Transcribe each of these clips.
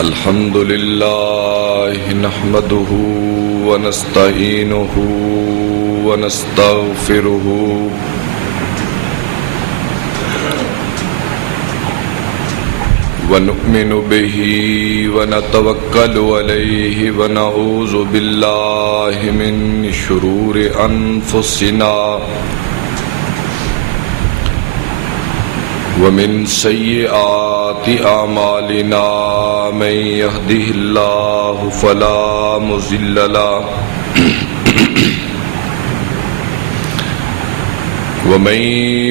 الحمد لله نحمده ونستعينه ونستغفره ونؤمن به ونتوكل عليه ونعوذ بالله من شرور أنفسنا ومن سيئات أعمالنا من يهده الله فلا مضل له ومن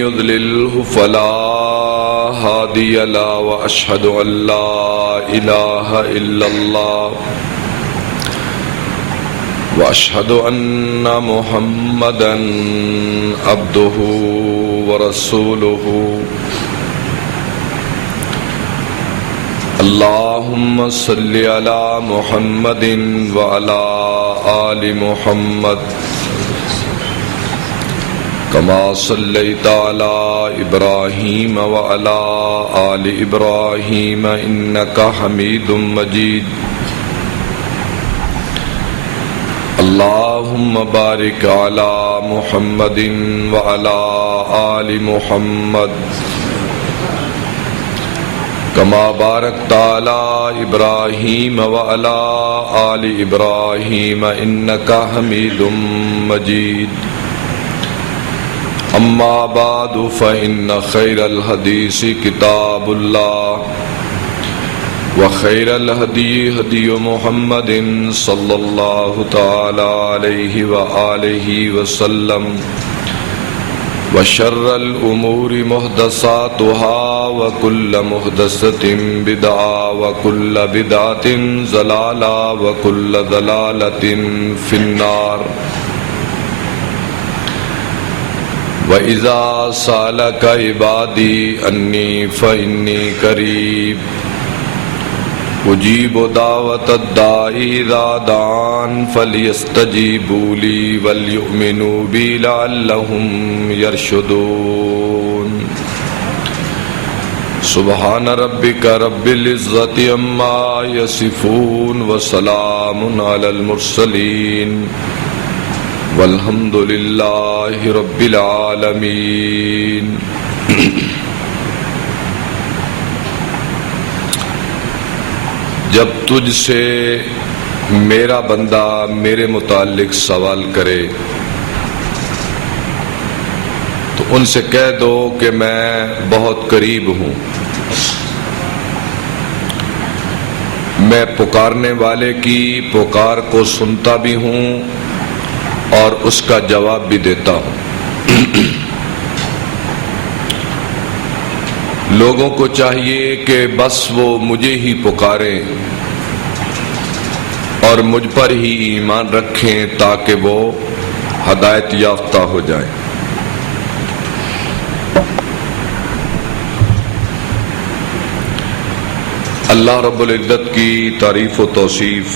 يضلله فلا هادي له وأشهد أن لا إله إلا الله وأشهد أن محمدا عبده ورسوله اللهم صل على محمد وعلى آل محمد كما صليت على إبراهيم وعلى آل إبراهيم إنك حميد مجيد اللهم بارك على محمد وعلى آل محمد كما باركت على إبراهيم وعلى آل إبراهيم إنك حميد مجيد أما بعد فإن خير الحديث كتاب الله وخير الهدي هدي محمد صلى الله تعالى عليه وآله وسلم وشر الأمور محدثاتها وكل محدثة بدعة وكل بدعة ضلالة وكل ضلالة في النار وإذا سألك عبادي أني فإني قريب أجيب دعوة الداعي إذا دعان فليستجيبوا لي وليؤمنوا بي لعلهم يرشدون سبحان ربك رب العزة عما يصفون وسلام على المرسلين والحمد لله رب العالمين جب تجھ سے میرا بندہ میرے متعلق سوال کرے تو ان سے کہہ دو کہ میں بہت قریب ہوں، میں پکارنے والے کی پکار کو سنتا بھی ہوں اور اس کا جواب بھی دیتا ہوں۔ لوگوں کو چاہیے کہ بس وہ مجھے ہی پکاریں اور مجھ پر ہی ایمان رکھیں تاکہ وہ ہدایت یافتہ ہو جائیں۔ اللہ رب العزت کی تعریف و توصیف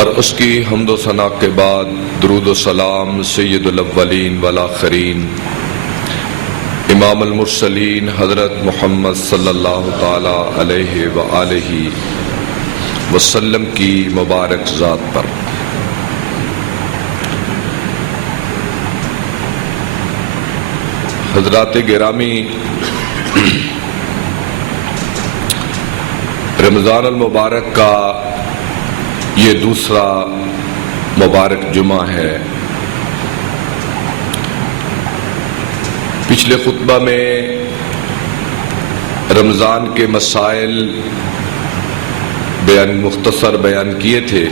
اور اس کی حمد و ثنا کے بعد درود و سلام سید الاولین والآخرین امام المرسلین حضرت محمد صلی اللہ تعالی علیہ وآلہ وسلم کی مبارک ذات پر۔ حضرات گرامی، رمضان المبارک کا یہ دوسرا مبارک جمعہ ہے۔ پچھلے خطبہ میں رمضان کے مسائل مختصر بیان کیے تھے،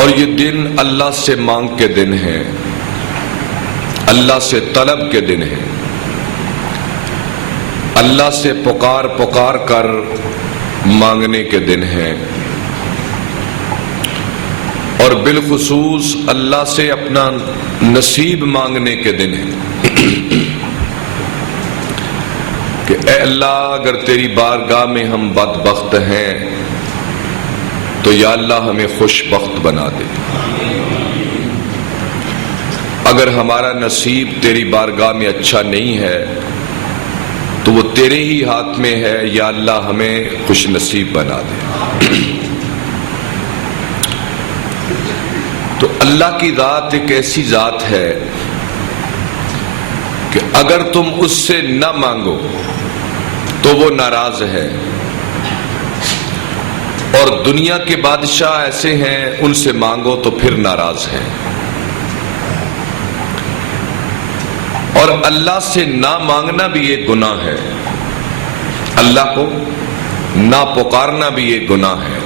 اور یہ دن اللہ سے مانگ کے دن ہیں، اللہ سے طلب کے دن ہیں، اللہ سے پکار پکار کر مانگنے کے دن ہیں، اور بالخصوص اللہ سے اپنا نصیب مانگنے کے دن ہیں کہ اے اللہ اگر تیری بارگاہ میں ہم بدبخت ہیں تو یا اللہ ہمیں خوش بخت بنا دے۔ اگر ہمارا نصیب تیری بارگاہ میں اچھا نہیں ہے تو وہ تیرے ہی ہاتھ میں ہے، یا اللہ ہمیں خوش نصیب بنا دے۔ تو اللہ کی ذات ایک ایسی ذات ہے کہ اگر تم اس سے نہ مانگو تو وہ ناراض ہے، اور دنیا کے بادشاہ ایسے ہیں ان سے مانگو تو پھر ناراض ہے، اور اللہ سے نہ مانگنا بھی ایک گناہ ہے، اللہ کو نہ پکارنا بھی ایک گناہ ہے۔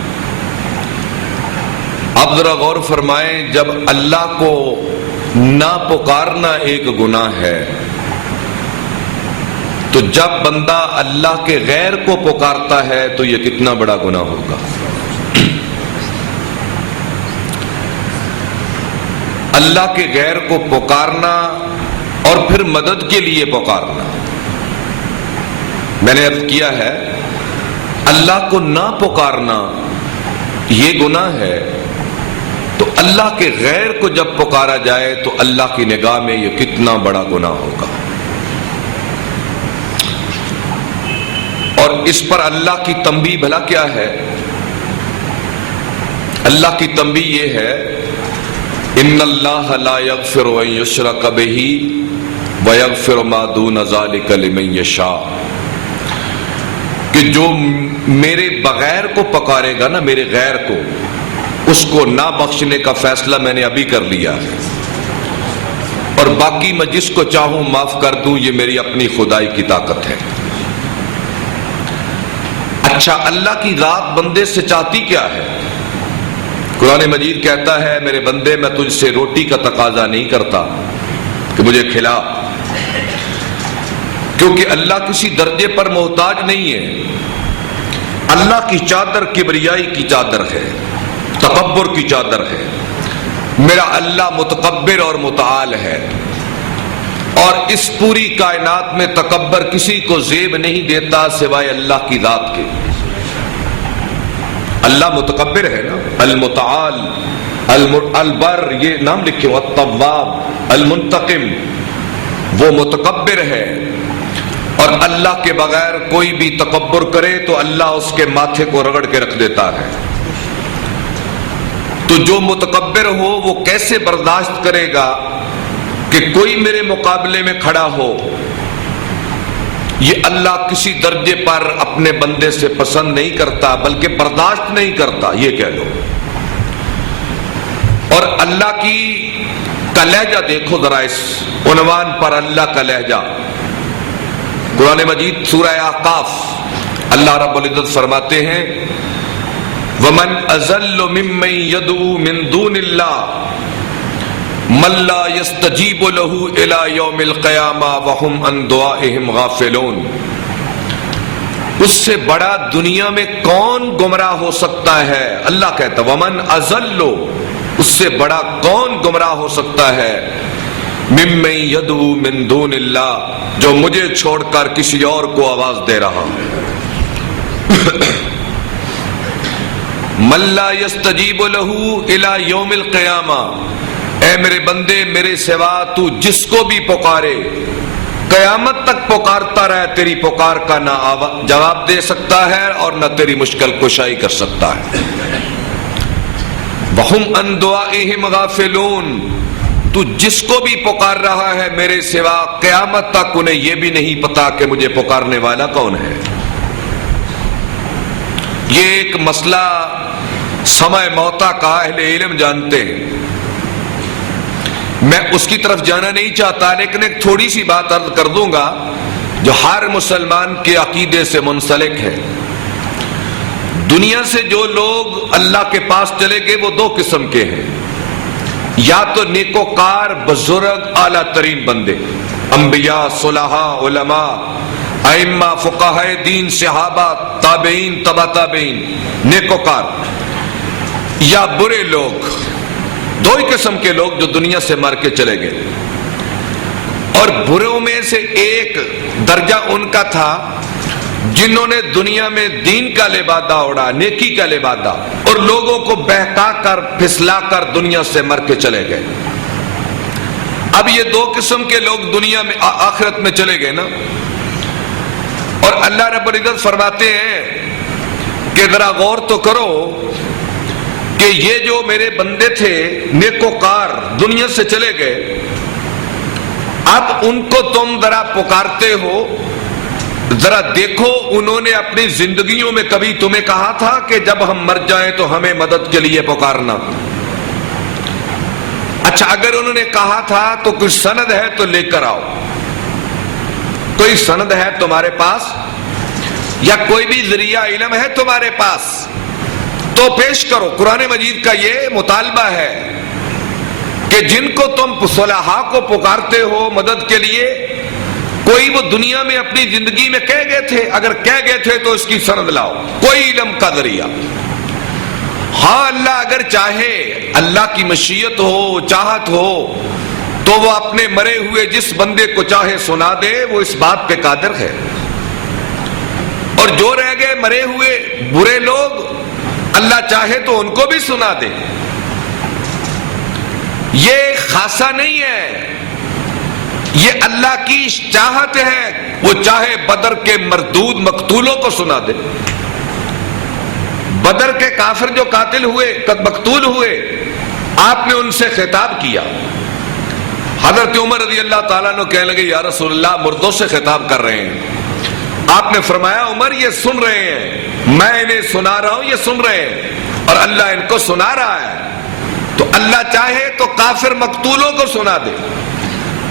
اب ذرا غور فرمائیں، جب اللہ کو نہ پکارنا ایک گناہ ہے تو جب بندہ اللہ کے غیر کو پکارتا ہے تو یہ کتنا بڑا گناہ ہوگا۔ اللہ کے غیر کو پکارنا اور پھر مدد کے لیے پکارنا، میں نے عرض کیا ہے اللہ کو نہ پکارنا یہ گناہ ہے، تو اللہ کے غیر کو جب پکارا جائے تو اللہ کی نگاہ میں یہ کتنا بڑا گناہ ہوگا۔ اور اس پر اللہ کی تنبیہ بھلا کیا ہے؟ اللہ کی تنبیہ یہ ہے، ان اللہ لا یغفر ان یشرک بہ ویغفر ما دون ذلک لمن یشاء، کہ جو میرے بغیر کو پکارے گا نا، میرے غیر کو، اس کو نہ بخشنے کا فیصلہ میں نے ابھی کر لیا ہے، اور باقی میں جس کو چاہوں معاف کر دوں، یہ میری اپنی خدائی کی طاقت ہے۔ اچھا، اللہ کی ذات بندے سے چاہتی کیا ہے؟ قرآن مجید کہتا ہے میرے بندے میں تجھ سے روٹی کا تقاضا نہیں کرتا کہ مجھے کھلا، کیونکہ اللہ کسی درجے پر محتاج نہیں ہے۔ اللہ کی چادر کبریائی کی چادر ہے، تکبر کی چادر ہے۔ میرا اللہ متکبر اور متعال ہے، اور اس پوری کائنات میں تکبر کسی کو زیب نہیں دیتا سوائے اللہ کی ذات کے۔ اللہ متکبر ہے نا، المتعال، البر، یہ نام لکھے ہو، التواب، المنتقم، وہ متکبر ہے، اور اللہ کے بغیر کوئی بھی تکبر کرے تو اللہ اس کے ماتھے کو رگڑ کے رکھ دیتا ہے۔ تو جو متکبر ہو وہ کیسے برداشت کرے گا کہ کوئی میرے مقابلے میں کھڑا ہو؟ یہ اللہ کسی درجے پر اپنے بندے سے پسند نہیں کرتا، بلکہ برداشت نہیں کرتا، یہ کہہ لو۔ اور اللہ کا لہجہ دیکھو ذرا، اس عنوان پر اللہ کا لہجہ، قرآن مجید سورہ احقاف، اللہ رب العزت فرماتے ہیں وَمَنْ أَضَلُّ مِمَّنْ يَدْعُو مِنْ دُونِ اللَّهِ مَنْ لَا يَسْتَجِيبُ لَهُ إِلَى يَوْمِ الْقِيَامَةِ وَهُمْ عَنْ دُعَائِهِمْ غَافِلُونَ۔ اس سے بڑا دنیا میں کون گمراہ ہو سکتا ہے؟ اللہ کہتا ہے وَمَنْ أَضَلُّ، اس سے بڑا کون گمراہ ہو سکتا ہے؟ مِمَّنْ يَدْعُو مِنْ دُونِ اللَّهِ، جو مجھے چھوڑ کر کسی اور کو آواز دے رہا ہے۔ مَن لَا يَسْتَجِيبُ لَهُ إِلَى يَوْمِ الْقِيَامَةِ، اے میرے بندے میرے سوا تو جس کو بھی پکارے قیامت تک پکارتا رہے، تیری پکار کا نہ جواب دے سکتا ہے اور نہ تیری مشکل کشائی کر سکتا ہے۔ وَهُمْ عَنْ دُعَائِهِمْ غَافِلُونَ، تو جس کو بھی پکار رہا ہے میرے سوا، قیامت تک انہیں یہ بھی نہیں پتا کہ مجھے پکارنے والا کون ہے۔ یہ ایک مسئلہ سمع موتا کا اہل علم جانتے ہیں، میں اس کی طرف جانا نہیں چاہتا، لیکن ایک تھوڑی سی بات عرض کر دوں گا جو ہر مسلمان کے عقیدے سے منسلک ہے۔ دنیا سے جو لوگ اللہ کے پاس چلے گئے وہ دو قسم کے ہیں، یا تو نیکوکار بزرگ اعلیٰ ترین بندے، انبیاء، صلحاء، علماء، ائمہ، فقہاء دین، صحابہ، تابعین، تبع تابعین، نیکوکار، یا برے لوگ۔ دو ہی قسم کے لوگ جو دنیا سے مر کے چلے گئے، اور بروں میں سے ایک درجہ ان کا تھا جنہوں نے دنیا میں دین کا لبادہ اڑا، نیکی کا لبادہ، اور لوگوں کو بہکا کر پھسلا کر دنیا سے مر کے چلے گئے۔ اب یہ دو قسم کے لوگ دنیا میں آخرت میں چلے گئے نا، اور اللہ رب العزت فرماتے ہیں کہ ذرا غور تو کرو کہ یہ جو میرے بندے تھے نیکوکار دنیا سے چلے گئے، اب ان کو تم ذرا پکارتے ہو، ذرا دیکھو انہوں نے اپنی زندگیوں میں کبھی تمہیں کہا تھا کہ جب ہم مر جائیں تو ہمیں مدد کے لیے پکارنا؟ اچھا اگر انہوں نے کہا تھا تو کوئی سند ہے تو لے کر آؤ، کوئی سند ہے تمہارے پاس یا کوئی بھی ذریعہ علم ہے تمہارے پاس تو پیش کرو۔ قرآن مجید کا یہ مطالبہ ہے کہ جن کو تم صلحاء کو پکارتے ہو مدد کے لیے، کوئی وہ دنیا میں اپنی زندگی میں کہہ گئے تھے؟ اگر کہہ گئے تھے تو اس کی سند لاؤ، کوئی علم کا ذریعہ۔ ہاں اللہ اگر چاہے، اللہ کی مشیت ہو، چاہت ہو، تو وہ اپنے مرے ہوئے جس بندے کو چاہے سنا دے، وہ اس بات پہ قادر ہے۔ اور جو رہ گئے مرے ہوئے برے لوگ، اللہ چاہے تو ان کو بھی سنا دے۔ یہ خاصہ نہیں ہے، یہ اللہ کی چاہت ہے، وہ چاہے بدر کے مردود مقتولوں کو سنا دے۔ بدر کے کافر جو قاتل ہوئے، مقتول ہوئے، آپ نے ان سے خطاب کیا۔ حضرت عمر رضی اللہ تعالیٰ عنہ کہنے لگے یا رسول اللہ مردوں سے خطاب کر رہے ہیں۔ آپ نے فرمایا عمر یہ سن رہے ہیں، میں انہیں سنا رہا ہوں، یہ سن رہے ہیں اور اللہ ان کو سنا رہا ہے۔ تو اللہ چاہے تو کافر مقتولوں کو سنا دے،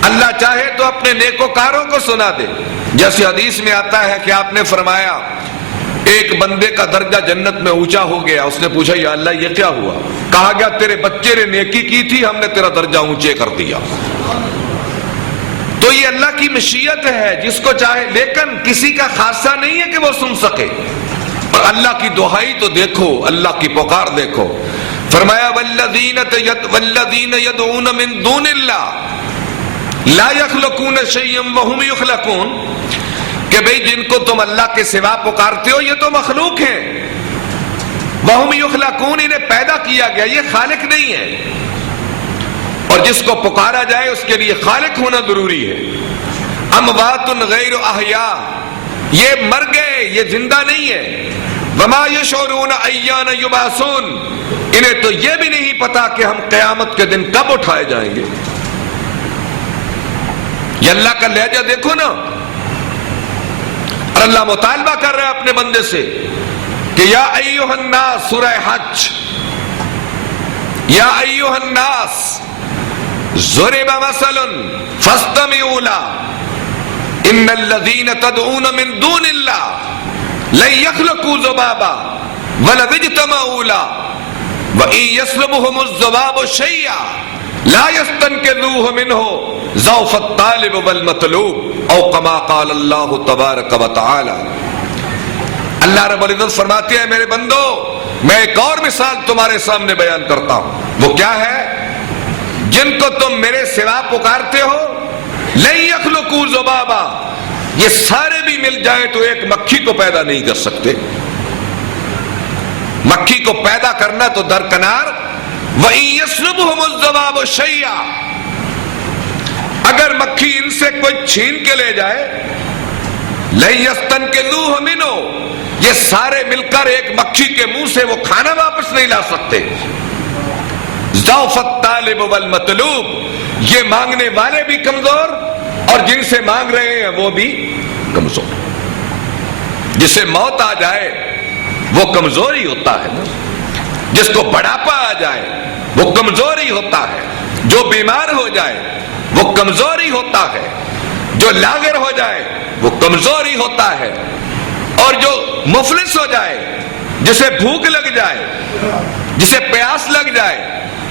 اللہ چاہے تو اپنے نیکوکاروں کو سنا دے۔ جیسے حدیث میں آتا ہے کہ آپ نے فرمایا ایک بندے کا درجہ جنت میں اونچا ہو گیا، اس نے پوچھا یا اللہ یہ کیا ہوا؟ کہا گیا تیرے بچے نے نیکی کی تھی، ہم نے تیرا درجہ اونچے کر دیا۔ تو یہ اللہ کی مشیت ہے جس کو چاہے، لیکن کسی کا خاصہ نہیں ہے کہ وہ سن سکے۔ اور اللہ کی دعائی تو دیکھو، اللہ کی پکار دیکھو۔ فرمایا والذین یدعون من دون اللہ لا یخلقون شیئا وهم یخلقون، کہ بھئی جن کو تم اللہ کے سوا پکارتے ہو یہ تو مخلوق ہیں، وهم یخلقون، انہیں پیدا کیا گیا، یہ خالق نہیں ہے۔ اور جس کو پکارا جائے اس کے لیے خالق ہونا ضروری ہے۔ اموات غیر احیاء، یہ مر گئے، یہ زندہ نہیں ہے۔ وما یشعرون ایان یبعثون، انہیں تو یہ بھی نہیں پتا کہ ہم قیامت کے دن کب اٹھائے جائیں گے۔ یہ اللہ کا لہجہ دیکھو نا، اور اللہ مطالبہ کر رہا ہے اپنے بندے سے کہ یا ایھا الناس، سورہ حج، یا ایھا الناس ضرب مثل فاستمعوا له ان الذين تدعون من دون الله لن يخلقوا ذبابا ولو اجتمعوا له وان يسلبهم الذباب شيئا لا يستنقذوه منه ضعف الطالب والمطلوب او كما قال الله تبارك وتعالى۔ اللہ رب العزت فرماتے ہیں میرے بندو، میں ایک اور مثال تمہارے سامنے بیان کرتا ہوں۔ وہ کیا ہے؟ جن کو تم میرے سوا پکارتے ہو، لن یخلقوا ذبابا، یہ سارے بھی مل جائیں تو ایک مکھی کو پیدا نہیں کر سکتے۔ مکھی کو پیدا کرنا تو درکنار، وَإِن يَسْلُبْهُمُ الذَّبَابُ شَيْئًا، اگر مکھی ان سے کوئی چھین کے لے جائے، لَن يَسْتَنقِذُوهُ مِنْهُ، یہ سارے مل کر ایک مکھی کے منہ سے وہ کھانا واپس نہیں لا سکتے۔ ضعف الطالب والمطلوب، یہ مانگنے والے بھی کمزور اور جن سے مانگ رہے ہیں وہ بھی کمزور۔ جسے موت آ جائے وہ کمزور ہی ہوتا ہے، جس کو بڑھاپا آ جائے وہ کمزور ہی ہوتا ہے، جو بیمار ہو جائے وہ کمزور ہی ہوتا ہے، جو لاغر ہو جائے وہ کمزور ہی ہوتا ہے، اور جو مفلس ہو جائے، جسے بھوک لگ جائے، جسے پیاس لگ جائے،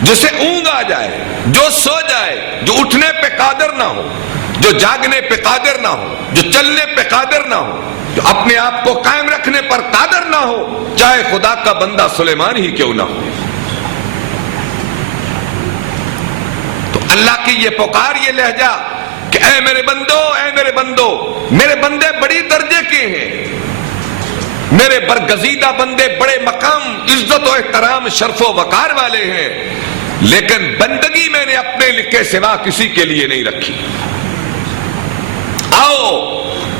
جسے اونگ آ جائے، جو سو جائے، جو اٹھنے پہ قادر نہ ہو، جو جاگنے پہ قادر نہ ہو، جو چلنے پہ قادر نہ ہو، جو اپنے آپ کو قائم رکھنے پر قادر نہ ہو، چاہے خدا کا بندہ سلیمان ہی کیوں نہ ہو۔ تو اللہ کی یہ پکار، یہ لہجہ کہ اے میرے بندو، اے میرے بندو، میرے بندے بڑی درجے کے ہیں، میرے برگزیدہ بندے بڑے مقام، عزت و احترام، شرف و وقار والے ہیں، لیکن بندگی میں نے اپنے کے سوا کسی کے لیے نہیں رکھی۔ آؤ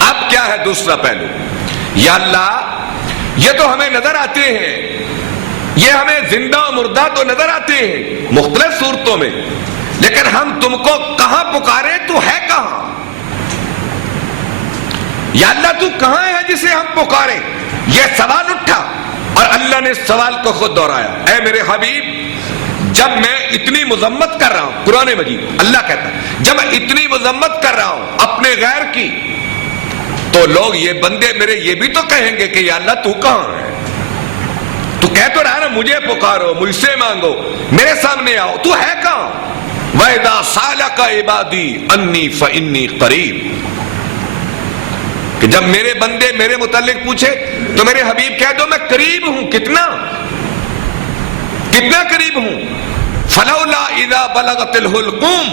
اب کیا ہے دوسرا پہلو، یا اللہ یہ تو ہمیں نظر آتے ہیں، یہ ہمیں زندہ و مردہ تو نظر آتے ہیں مختلف صورتوں میں، لیکن ہم تم کو کہاں پکارے، تو ہے کہاں؟ یا اللہ تو کہاں ہے جسے ہم پکاریں؟ یہ سوال اٹھا اور اللہ نے اس سوال کو خود دہرایا۔ اے میرے حبیب، جب میں اتنی مذمت کر رہا ہوں، قرآن مجید اللہ کہتا ہے جب میں اتنی مذمت کر رہا ہوں اپنے غیر کی، تو لوگ یہ بندے میرے یہ بھی تو کہیں گے کہ یا اللہ تو کہاں ہے؟ تو کہہ تو رہا نا مجھے پکارو، مجھ سے مانگو، میرے سامنے آؤ، تو ہے کہاں؟ وَإِذَا سَأَلَكَ عِبَادِي عَنِّي فَإِنِّي قَرِيبٌ، کہ جب میرے بندے میرے متعلق پوچھے تو میرے حبیب کہہ دو میں قریب ہوں۔ کتنا قریب ہوں؟ فَلَوْلَا إِذَا بَلَغَتِ الْحُلْقُومَ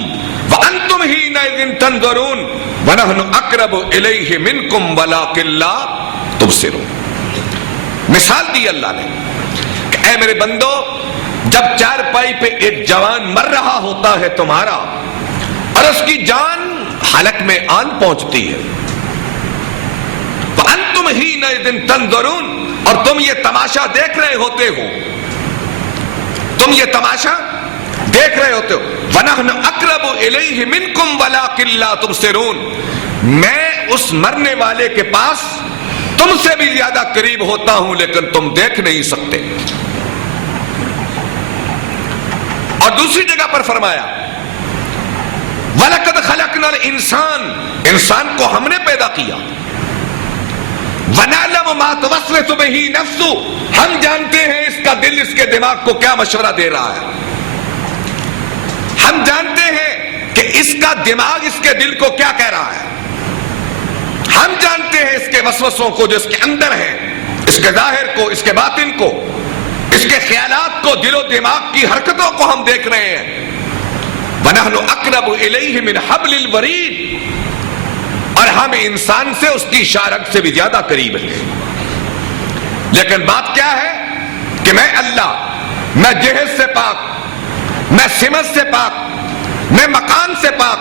وَأَنْتُمْ حِينَئِذٍ تَنظُرُونَ وَنَحْنُ أَقْرَبُ إِلَيْهِ مِنْكُمْ وَلَٰكِن لَّا تُبْصِرُونَ۔ مثال دی اللہ نے کہ اے میرے بندو، جب چارپائی پہ ایک جوان مر رہا ہوتا ہے تمہارا، اور اس کی جان حلق میں آن پہنچتی ہے، وَأَنْتُمْ حِينَئِذٍ تَنظُرُونَ، اور تم یہ تماشا دیکھ رہے ہوتے ہو، تم یہ تماشا دیکھ رہے ہوتے ہو، وَنَحْنُ أَقْرَبُ إِلَيْهِ مِنْكُمْ وَلَٰكِن لَّا تُبْصِرُونَ، میں اس مرنے والے کے پاس تم سے بھی زیادہ قریب ہوتا ہوں لیکن تم دیکھ نہیں سکتے۔ اور دوسری جگہ پر فرمایا وَلَقَدْ خَلَقْنَا الْإِنسَانَ، انسان کو ہم نے پیدا کیا، وَنَعْلَمُ مَا تُوَسْوِسُ بِهِ نَفْسُهُ، ہم جانتے ہیں اس کا دل اس کے دماغ کو کیا مشورہ دے رہا ہے، ہم جانتے ہیں کہ اس کا دماغ اس کے دل کو کیا کہہ رہا ہے، ہم جانتے ہیں اس کے وسوسوں کو جو اس کے اندر ہیں، اس کے ظاہر کو، اس کے باطن کو، اس کے خیالات کو، دل و دماغ کی حرکتوں کو ہم دیکھ رہے ہیں۔ وَنَحْنُ أَقْرَبُ إِلَيْهِ مِنْ حَبْلِ الْوَرِيدِ، اور ہم انسان سے اس کی شارک سے بھی زیادہ قریب ہیں۔ لیکن بات کیا ہے کہ میں اللہ، میں جہد سے پاک، میں سمت سے پاک، میں مکان سے پاک،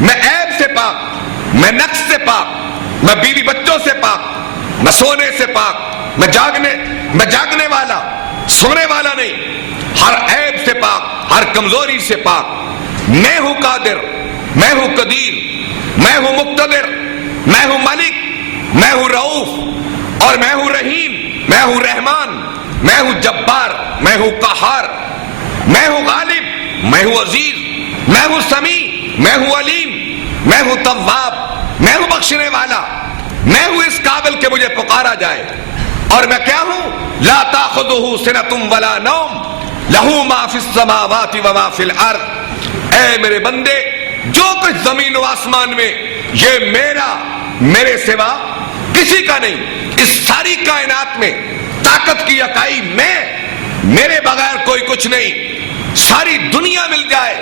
میں عیب سے پاک، میں نقص سے پاک، میں بیوی بچوں سے پاک، میں سونے سے پاک، میں جاگنے والا، سونے والا نہیں، ہر عیب سے پاک، ہر کمزوری سے پاک، میں ہوں قادر، میں ہوں قدیر، میں ہوں مقتدر، میں ہوں ملک، میں ہوں رؤوف، اور میں ہوں رحیم، میں ہوں رحمان، میں ہوں جبار، میں ہوں قہار، میں ہوں غالب، میں ہوں عزیز، میں ہوں سمیع، میں ہوں علیم، میں ہوں تواب، میں ہوں بخشنے والا، میں ہوں اس قابل کہ مجھے پکارا جائے۔ اور میں کیا ہوں؟ لا تاخذہ سنۃ ولا نوم لہ ما فی السماوات وما فی الارض، اے میرے بندے جو کچھ زمین و آسمان میں یہ میرے سوا کسی کا نہیں، اس ساری کائنات میں طاقت کی اکائی میں، میرے بغیر کوئی کچھ نہیں، ساری دنیا مل جائے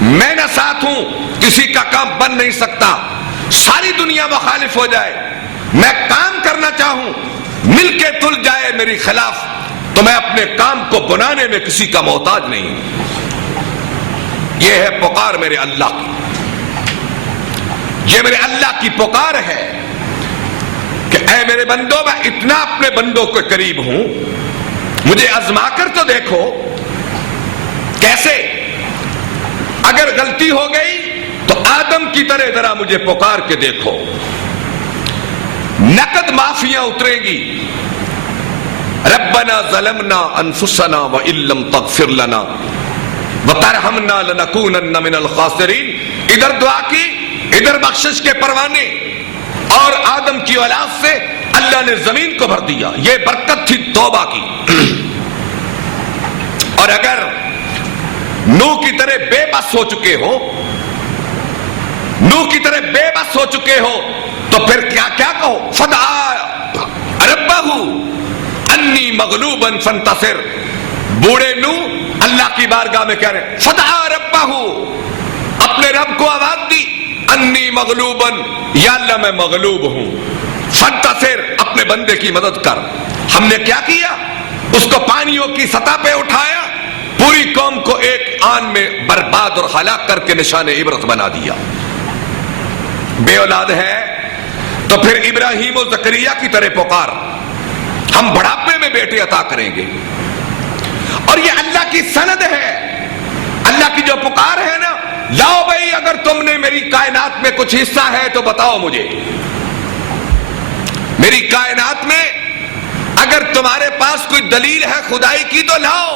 میں نہ ساتھ ہوں کسی کا کام بن نہیں سکتا، ساری دنیا مخالف ہو جائے، میں کام کرنا چاہوں مل کے تل جائے میری خلاف، تو میں اپنے کام کو بنانے میں کسی کا محتاج نہیں ہوں۔ یہ ہے پکار میرے اللہ کی، یہ میرے اللہ کی پکار ہے کہ اے میرے بندوں، میں اتنا اپنے بندوں کے قریب ہوں، مجھے آزما کر تو دیکھو۔ کیسے؟ اگر غلطی ہو گئی تو آدم کی طرح ذرا مجھے پکار کے دیکھو، نقد معافیاں اتریں گی، ربنا ظلمنا انفسنا وان لم تغفر لنا وترحمنا لنکونن من الخاسرین، ادھر دعا کی، ادھر بخشش کے پروانے، اور آدم کی اولاد سے اللہ نے زمین کو بھر دیا، یہ برکت تھی توبہ کی۔ اور اگر نوح کی طرح بے بس ہو چکے ہو، نوح کی طرح بے بس ہو چکے ہو، تو پھر کیا کہو؟ فدعا ربہ انی مغلوبا فانتصر، بوڑھے نوح اللہ کی بارگاہ میں کہہ رہے فدعا ربہ، اپنے رب کو آواز دی، انی مغلوبا، یا اللہ میں مغلوب ہوں، فانتصر، اپنے بندے کی مدد کر۔ ہم نے کیا کیا؟ اس کو پانیوں کی سطح پہ اٹھایا، پوری قوم کو ایک آن میں برباد اور ہلاک کر کے نشان عبرت بنا دیا. بے اولاد ہے تو پھر ابراہیم و زکریا کی طرح پکار، ہم بڑھاپے میں بیٹے عطا کریں گے. اور یہ اللہ کی سند ہے، اللہ کی جو پکار ہے نا، لاؤ بھائی اگر تم نے میری کائنات میں کچھ حصہ ہے تو بتاؤ مجھے. میری کائنات میں اگر تمہارے پاس کوئی دلیل ہے خدائی کی تو لاؤ.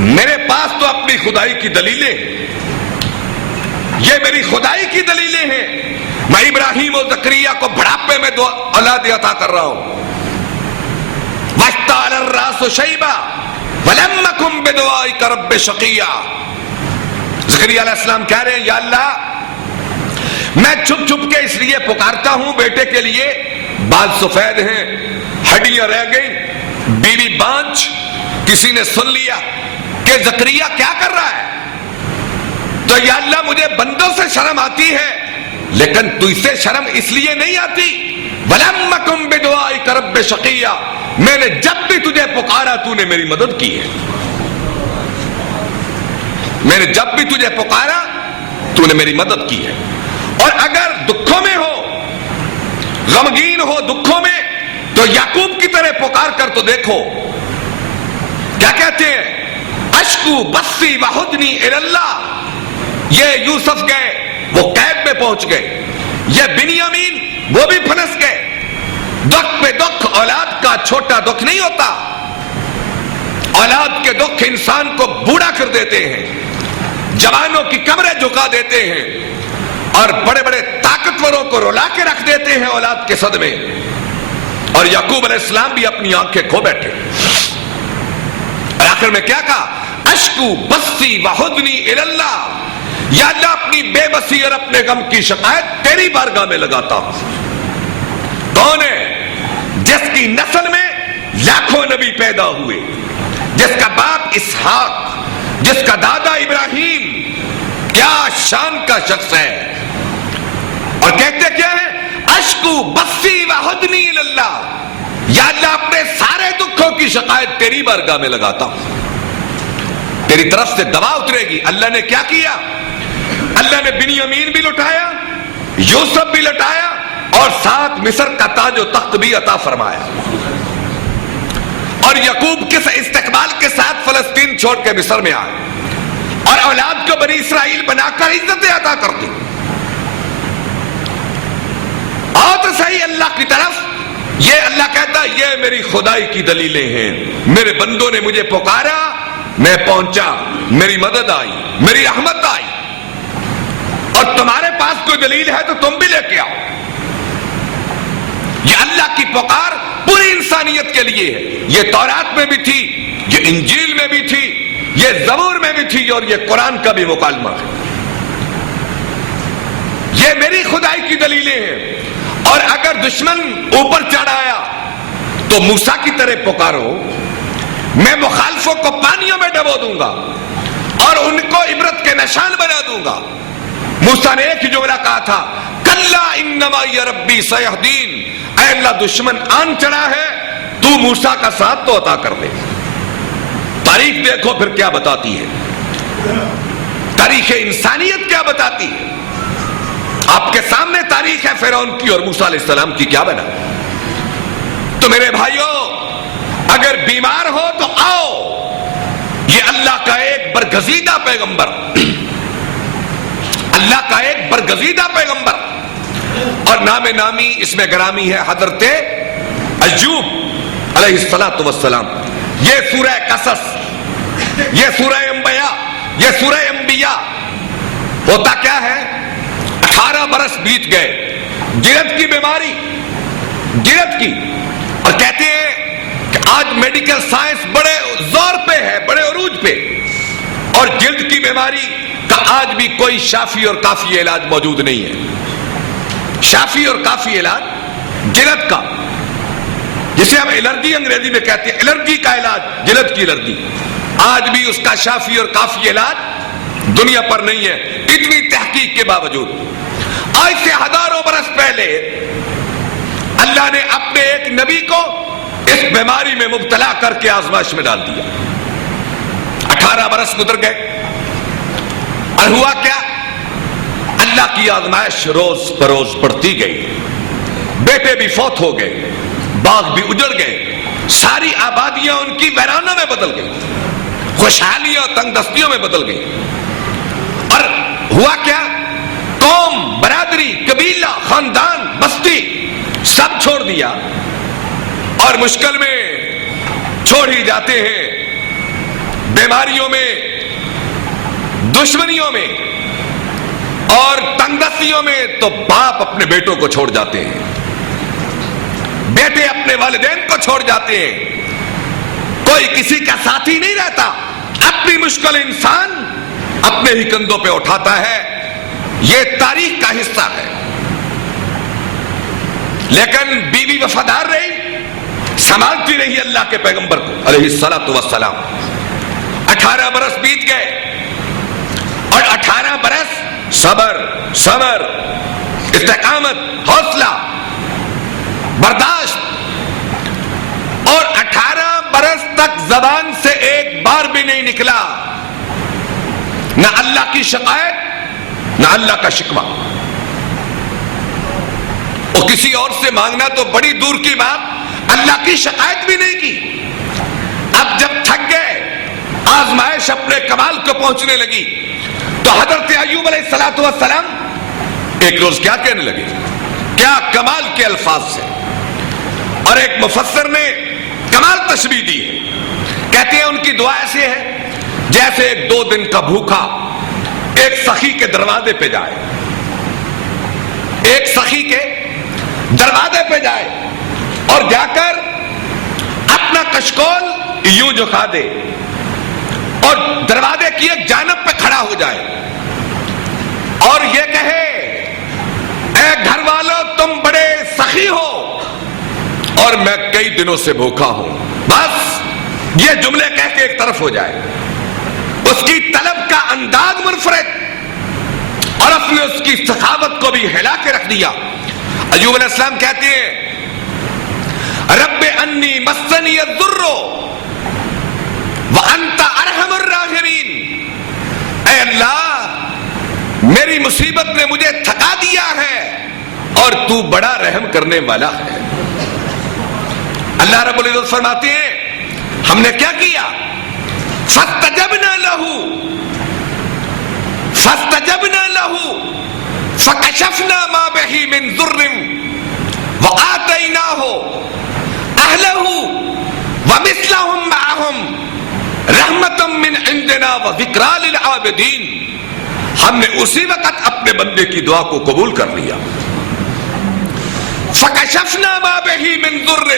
میرے پاس تو اپنی خدائی کی دلیلیں ہیں، یہ میری خدائی کی دلیلیں ہیں. میں ابراہیم و زکریا کو بڑھاپے میں دو اولاد عطا کر رہا ہوں. وَاشْتَعَلَ الرَّاسُ شَيْبًا وَلَمْ أَكُنْ بِدُعَائِكَ رَبِّ شَقِيًّا. زکریا علیہ السلام کہہ رہے ہیں یا اللہ میں چھپ چھپ کے اس لیے پکارتا ہوں بیٹے کے لیے، بال سفید ہیں، ہڈیاں رہ گئیں، بیوی بانچ. کسی نے سن لیا کہ زکریا کیا کر رہا ہے تو یا اللہ مجھے بندوں سے شرم آتی ہے لیکن تجھ سے شرم اس لیے نہیں آتی. وَلَمْ أَكُنْ بِدُعَائِكَ رَبِّ شَقِيًّا. میں نے جب بھی تجھے پکارا تو نے میری مدد کی ہے. میں نے جب بھی تجھے پکارا تو نے میری مدد کی ہے. اور اگر دکھوں میں ہو، غمگین ہو دکھوں میں، تو یعقوب کی طرح پکار کر تو دیکھو. کیا کہتے ہیں؟ اشکو بسی وحدنی اللہ. یہ یوسف گئے، وہ قید میں پہنچ گئے. یہ بنیامین وہ بھی پھنس گئے. دکھ پہ دکھ. اولاد کا چھوٹا دکھ نہیں ہوتا. اولاد کے دکھ انسان کو بوڑھا کر دیتے ہیں، جوانوں کی کمریں جھکا دیتے ہیں، اور بڑے بڑے طاقتوروں کو رلا کے رکھ دیتے ہیں اولاد کے صدمے. اور یعقوب علیہ السلام بھی اپنی آنکھیں کھو بیٹھے. اور آخر میں کیا کہا؟ اشکو بسی وحدنی اللہ. یا اللہ اپنی بے بسی اور اپنے غم کی شکایت تیری بارگاہ میں لگاتا ہوں. کون ہے؟ جس کی نسل میں لاکھوں نبی پیدا ہوئے، جس کا باپ اسحاق، جس کا دادا ابراہیم. کیا شان کا شخص ہے. اور کہتے کیا ہے؟ اشکو بسی وحدنی اللہ. یا اللہ اپنے سارے دکھوں کی شکایت تیری بارگاہ میں لگاتا ہوں. تیری طرف سے دوا اترے گی. اللہ نے کیا کیا؟ اللہ نے بنیامین بھی لٹایا، یوسف بھی لٹایا، اور ساتھ مصر کا تاج و تخت بھی عطا فرمایا. اور یعقوب کس استقبال کے ساتھ فلسطین چھوڑ کے مصر میں آئے، اور اولاد کو بنی اسرائیل بنا کر عزتیں عطا کر دی. آؤ تو صحیح اللہ کی طرف. یہ اللہ کہتا ہے یہ میری خدائی کی دلیلیں ہیں. میرے بندوں نے مجھے پکارا، میں پہنچا، میری مدد آئی، میری رحمت آئی. اور تمہارے پاس کوئی دلیل ہے تو تم بھی لے کے آؤ. یہ اللہ کی پکار پوری انسانیت کے لیے ہے. یہ تورات میں بھی تھی، یہ انجیل میں بھی تھی، یہ زبور میں بھی تھی، اور یہ قرآن کا بھی مکالمہ ہے. یہ میری خدائی کی دلیلیں ہیں. اور اگر دشمن اوپر چڑھایا تو موسیٰ کی طرح پکارو، میں مخالفوں کو پانیوں میں ڈبو دوں گا اور ان کو عبرت کے نشان بنا دوں گا. موسیٰ نے ایک ہی جملہ کہا تھا، کلا انما ربی سیہدین. اے اللہ دشمن آن چڑھا ہے، تو موسیٰ کا ساتھ تو عطا کر دے. تاریخ دیکھو پھر کیا بتاتی ہے. تاریخ انسانیت کیا بتاتی ہے. آپ کے سامنے تاریخ ہے فرعون کی اور موسیٰ علیہ السلام کی کیا بنا. تو میرے بھائیوں اگر بیمار ہو تو آؤ. یہ اللہ کا ایک برگزیدہ پیغمبر، اللہ کا ایک برگزیدہ پیغمبر، اور نام نامی اس میں گرامی ہے حضرت ایوب علیہ السلام. یہ سورہ قصص، یہ سورہ انبیاء، یہ سورہ انبیاء. ہوتا کیا ہے، 18 برس بیت گئے، جلد کی بیماری، جلد کی. اور کہتے ہیں کہ آج میڈیکل سائنس بڑے زور پہ ہے، بڑے عروج پہ، اور جلد کی بیماری کا آج بھی کوئی شافی اور کافی علاج موجود نہیں ہے. شافی اور کافی علاج جلد کا، جسے ہم الرجی انگریزی میں کہتے ہیں، الرجی کا علاج، جلد کی الرجی، آج بھی اس کا شافی اور کافی علاج دنیا پر نہیں ہے، اتنی تحقیق کے باوجود. آج سے ہزاروں برس پہلے اللہ نے اپنے ایک نبی کو اس بیماری میں مبتلا کر کے آزمائش میں ڈال دیا. 18 برس گزر گئے اور ہوا کیا؟ اللہ کی آزمائش روز بروز بڑھتی گئی، بیٹے بھی فوت ہو گئے، باغ بھی اجڑ گئے، ساری آبادیاں ان کی ویرانوں میں بدل گئی، خوشحالیوں اور تنگ دستیوں میں بدل گئی۔ اور ہوا کیا؟ قوم، برادری، قبیلہ، خاندان، بستی سب چھوڑ دیا اور مشکل میں چھوڑ ہی جاتے ہیں، بیماریوں میں، دشمنیوں میں اور تنگ دستیوں میں تو باپ اپنے بیٹوں کو چھوڑ جاتے ہیں، بیٹے اپنے والدین کو چھوڑ جاتے ہیں، کوئی کسی کا ساتھی نہیں رہتا، اپنی مشکل انسان اپنے ہی کندھوں پہ اٹھاتا ہے۔ یہ تاریخ کا حصہ ہے۔ لیکن بیوی وفادار رہی، سنبھالتی رہی اللہ کے پیغمبر کو علیہ الصلوۃ والسلام۔ 18 برس بیت گئے اور 18 برس صبر، استقامت، حوصلہ، برداشت، اور 18 برس تک زبان سے ایک بار بھی نہیں نکلا نہ اللہ کی شکایت نہ اللہ کا شکوہ، اور کسی اور سے مانگنا تو بڑی دور کی بات، اللہ کی شکایت بھی نہیں کی۔ اب جب تھک گئے، آزمائش اپنے کمال کو پہنچنے لگی، تو حضرت ایوب علیہ الصلوۃ والسلام ایک روز کیا کہنے لگے؟ کیا کمال کے الفاظ سے، اور ایک مفسر نے کمال تشبیہ دی ہے، کہتے ہیں ان کی دعا ایسی ہے جیسے ایک 2 دن کا بھوکا ایک سخی کے دروازے پہ جائے، ایک سخی کے دروازے پہ جائے اور جا کر اپنا کشکول یوں جھکا دے اور دروازے کی ایک جانب پہ کھڑا ہو جائے اور یہ کہے، اے گھر والوں تم بڑے سخی ہو اور میں کئی دنوں سے بھوکا ہوں، بس یہ جملے کہہ کے ایک طرف ہو جائے۔ اس کی طلب کا انداز منفرد اور اس نے اس کی سخاوت کو بھی ہلا کے رکھ دیا۔ ایوب علیہ السلام کہتے ہیں، رب انی مسنی الضر وانت ارحم الراحمین، اے اللہ میری مصیبت نے مجھے تھکا دیا ہے اور تو بڑا رحم کرنے والا ہے۔ اللہ رب العزت فرماتے ہیں ہم نے کیا کیا؟ فاستجبنا له فکشفنا ما به من ضر وآتیناہ اہلہ ومثلہم معہم رحمتا من عندنا وذکرى للعابدین، ہم نے اسی وقت اپنے بندے کی دعا کو قبول کر لیا۔ فکشفنا ما به من ضر،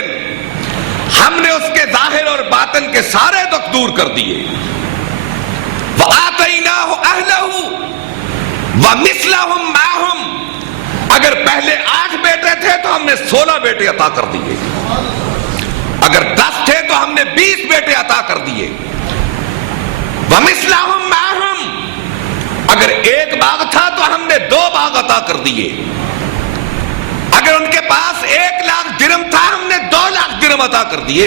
ہم نے اس کے ظاہر اور باطن کے سارے دکھ دور کر دیے۔ وآتیناہ اہلہ ومثلہم معہم، اگر پہلے 8 بیٹے تھے تو ہم نے 16 بیٹے عطا کر دیے، اگر 10 تھے تو ہم نے 20 بیٹے عطا کر دیے۔ ومثلہم معہم، اگر 1 باغ تھا تو ہم نے 2 باغ عطا کر دیے، اگر ان کے پاس 1 لاکھ درہم تھا ہم نے 2 لاکھ درہم عطا کر دیے۔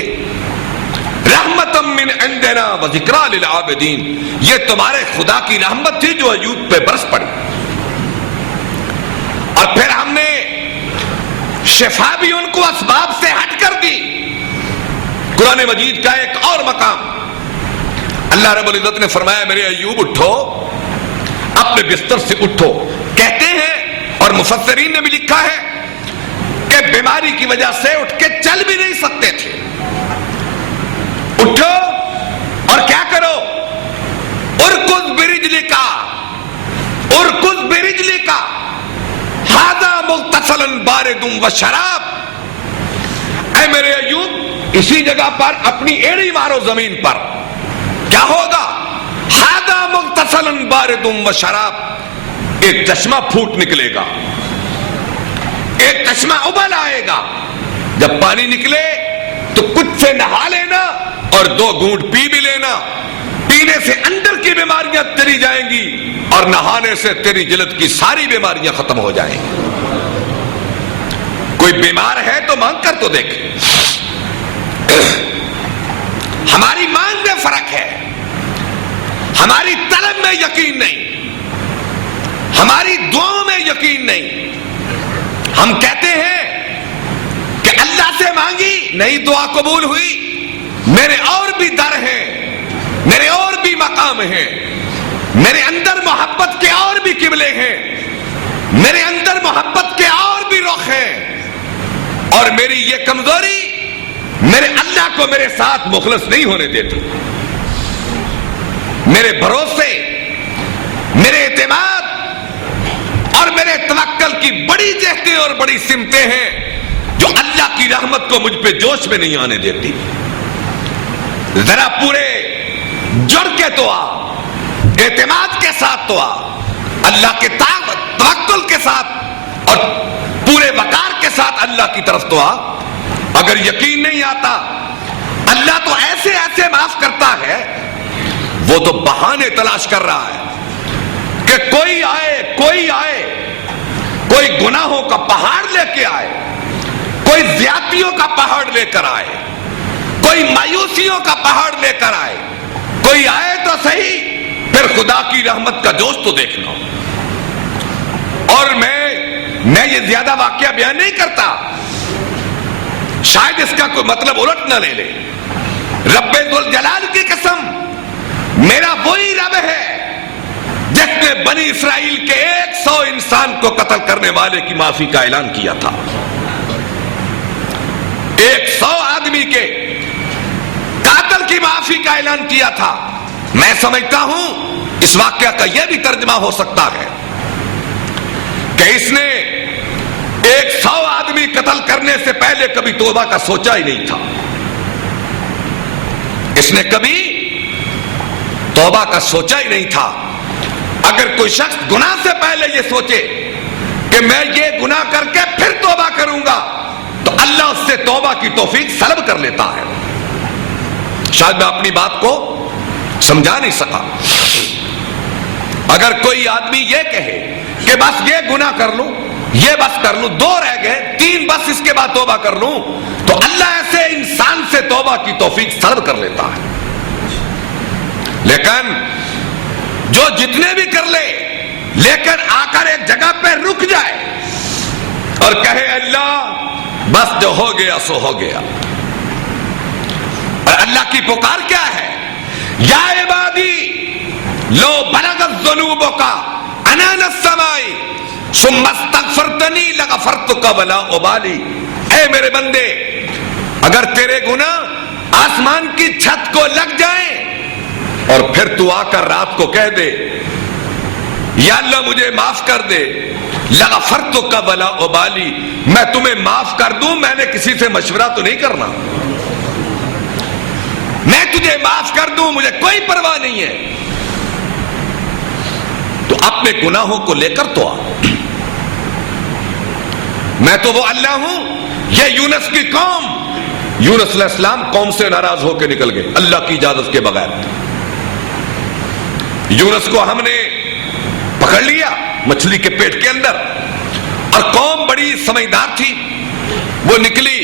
رحمتا من عندنا وذکرى للعابدین، یہ تمہارے خدا کی رحمت تھی جو ایوب پہ برس پڑی۔ اور پھر ہم نے شفا بھی ان کو اسباب سے ہٹ کر دی۔ قرآن مجید کا ایک اور مقام اللہ رب العزت نے فرمایا، میرے ایوب اٹھو، اپنے بستر سے اٹھو۔ کہتے ہیں اور مفسرین نے بھی لکھا ہے کہ بیماری کی وجہ سے اٹھ کے چل بھی نہیں سکتے تھے۔ اٹھو اور کیا کرو؟ ارکض برجلک، ارکض برجلک ھذا مغتسل بارد وشراب، اے میرے ایوب اسی جگہ پر اپنی ایڑی مارو زمین پر، کیا ہوگا؟ ھذا مغتسل بارد وشراب، ایک چشمہ پھوٹ نکلے گا، ایک چشمہ ابل آئے گا، جب پانی نکلے تو کچھ سے نہا لینا اور 2 گھونٹ پی بھی لینا، پینے سے اندر کی بیماریاں چلی جائیں گی اور نہانے سے تیری جلد کی ساری بیماریاں ختم ہو جائیں گی۔ کوئی بیمار ہے تو مانگ کر تو دیکھ، ہماری مانگ میں فرق ہے۔ ہماری طلب میں یقین نہیں، ہماری دعاؤں میں یقین نہیں. ہم کہتے ہیں کہ اللہ سے مانگی نہیں، دعا قبول ہوئی، میرے اور بھی در ہیں، میرے اور بھی مقام ہیں، میرے اندر محبت کے اور بھی قبلے ہیں، میرے اندر محبت کے اور بھی رخ ہیں، اور میری یہ کمزوری میرے اللہ کو میرے ساتھ مخلص نہیں ہونے دیتی. میرے بھروسے، میرے اعتماد اور میرے توکل کی بڑی جہتیں اور بڑی سمتیں ہیں جو اللہ کی رحمت کو مجھ پہ جوش میں نہیں آنے دیتی. ذرا پورے جڑ کے تو آ، اعتماد کے ساتھ تو آ، اللہ کے توکل کے ساتھ اور پورے وقار کے ساتھ اللہ کی طرف تو آ. اگر یقین نہیں آتا، اللہ تو ایسے ایسے معاف کرتا ہے، وہ تو بہانے تلاش کر رہا ہے کہ کوئی آئے کوئی گناہوں کا پہاڑ لے کے آئے، کوئی زیادتیوں کا پہاڑ لے کر آئے، کوئی مایوسیوں کا پہاڑ لے کر آئے، کوئی آئے تو صحیح، پھر خدا کی رحمت کا جوش تو دیکھنا. اور میں یہ زیادہ واقعہ بیان نہیں کرتا، شاید اس کا کوئی مطلب الٹ نہ لے لے. رب ذوالجلال کی قسم، میرا وہی رب ہے جس نے بنی اسرائیل کے 100 انسان کو قتل کرنے والے کی معافی کا اعلان کیا تھا. 100 آدمی کے قاتل کی معافی کا اعلان کیا تھا. میں سمجھتا ہوں اس واقعہ کا یہ بھی ترجمہ ہو سکتا ہے کہ اس نے 100 آدمی قتل کرنے سے پہلے کبھی توبہ کا سوچا ہی نہیں تھا. اس نے کبھی توبہ کا سوچا ہی نہیں تھا. اگر کوئی شخص گناہ سے پہلے یہ سوچے کہ میں یہ گناہ کر کے پھر توبہ کروں گا تو اللہ اس سے توبہ کی توفیق سلب کر لیتا ہے. شاید میں اپنی بات کو سمجھا نہیں سکا. اگر کوئی آدمی یہ کہے کہ بس یہ گناہ کر لوں، یہ بس کر لوں، 2 رہ گئے، 3 بس اس کے بعد توبہ کر لوں، تو اللہ ایسے انسان سے توبہ کی توفیق سلب کر لیتا ہے. لیکن جو جتنے بھی کر لے لیکن آ کر ایک جگہ پہ رک جائے اور کہے اللہ بس جو ہو گیا سو ہو گیا. اور اللہ کی پکار کیا ہے؟ یا عبادی لو بلغت ذنوبک عنان السماء ثم استغفرتنی لغفرتک ولا ابالی. اے میرے بندے، اگر تیرے گناہ آسمان کی چھت کو لگ جائیں اور پھر تو آ کر رات کو کہہ دے یا اللہ مجھے معاف کر دے، لغفرتک ولا ابالی، میں تمہیں معاف کر دوں، میں نے کسی سے مشورہ تو نہیں کرنا، میں تجھے معاف کر دوں، مجھے کوئی پرواہ نہیں ہے. تو اپنے گناہوں کو لے کر تو آ. میں تو وہ اللہ ہوں. یہ یونس کی قوم، یونس علیہ السلام قوم سے ناراض ہو کے نکل گئے اللہ کی اجازت کے بغیر. یونس کو ہم نے پکڑ لیا مچھلی کے پیٹ کے اندر، اور قوم بڑی سمجھدار تھی، وہ نکلی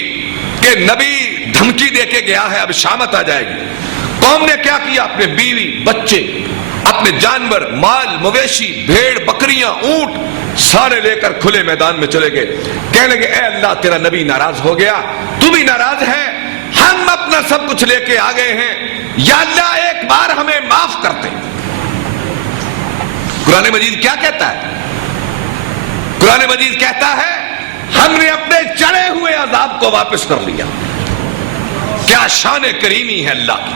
کہ نبی دھمکی دے کے گیا ہے اب شامت آ جائے گی. قوم نے کیا کیا؟ اپنے بیوی بچے، اپنے جانور، مال مویشی، بھیڑ بکریاں، اونٹ سارے لے کر کھلے میدان میں چلے گئے. کہنے لگے اے اللہ تیرا نبی ناراض ہو گیا، تو بھی ناراض ہے، ہم اپنا سب کچھ لے کے آ گئے ہیں، یا اللہ ایک بار ہمیں معاف کر دے. قرآن مجید کیا کہتا ہے؟ قرآن مجید کہتا ہے ہم نے اپنے چڑھے ہوئے عذاب کو واپس کر لیا. کیا شان کریمی ہے اللہ کی.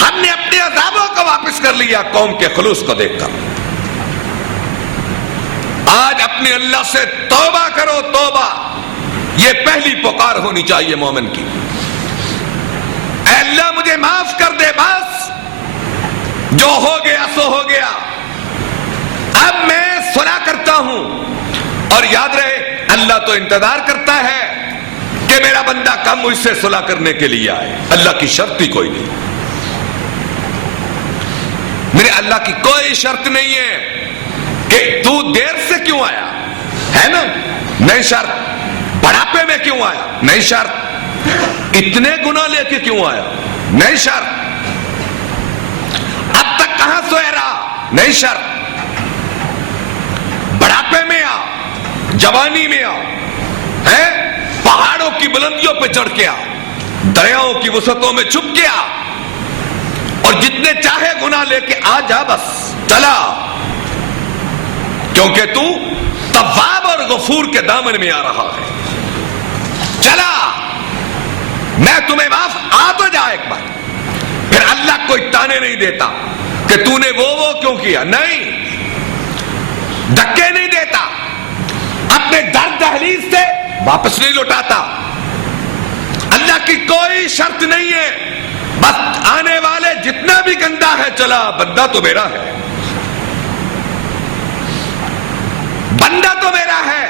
ہم نے اپنے عذابوں کو واپس کر لیا قوم کے خلوص کو دیکھ کر. آج اپنے اللہ سے توبہ کرو. توبہ یہ پہلی پکار ہونی چاہیے مومن کی. اے اللہ مجھے معاف کر دے، بس جو ہو گیا سو ہو گیا، اب میں صلح کرتا ہوں. اور یاد رہے اللہ تو انتظار کرتا ہے کہ میرا بندہ کم مجھ سے صلح کرنے کے لیے آئے. اللہ کی شرط ہی کوئی نہیں. میرے اللہ کی کوئی شرط نہیں ہے کہ تو دیر سے کیوں آیا، ہے نا؟ نہیں شرط. بڑھاپے میں کیوں آیا؟ نہیں شرط. اتنے گناہ لے کے کیوں آیا؟ نہیں شرط. اب تک کہاں سویا رہا؟ نہیں شر، بڑھاپے میں آ، جوانی میں آ، ہے پہاڑوں کی بلندیوں پہ چڑھ کے آ، دریاؤں کی وسعتوں میں چھپ کے آ، اور جتنے چاہے گناہ لے کے آ جا، بس چلا، کیونکہ تو تواب اور غفور کے دامن میں آ رہا ہے۔ چلا، میں تمہیں معاف، آ تو جا ایک بار۔ پھر اللہ کوئی تانے نہیں دیتا کہ تو نے وہ کیوں کیا، نہیں، دھکے نہیں دیتا، اپنے در دہلیز سے واپس نہیں لوٹاتا۔ اللہ کی کوئی شرط نہیں ہے، بس آنے والے جتنا بھی گندا ہے، چلا، بندہ تو میرا ہے، بندہ تو میرا ہے،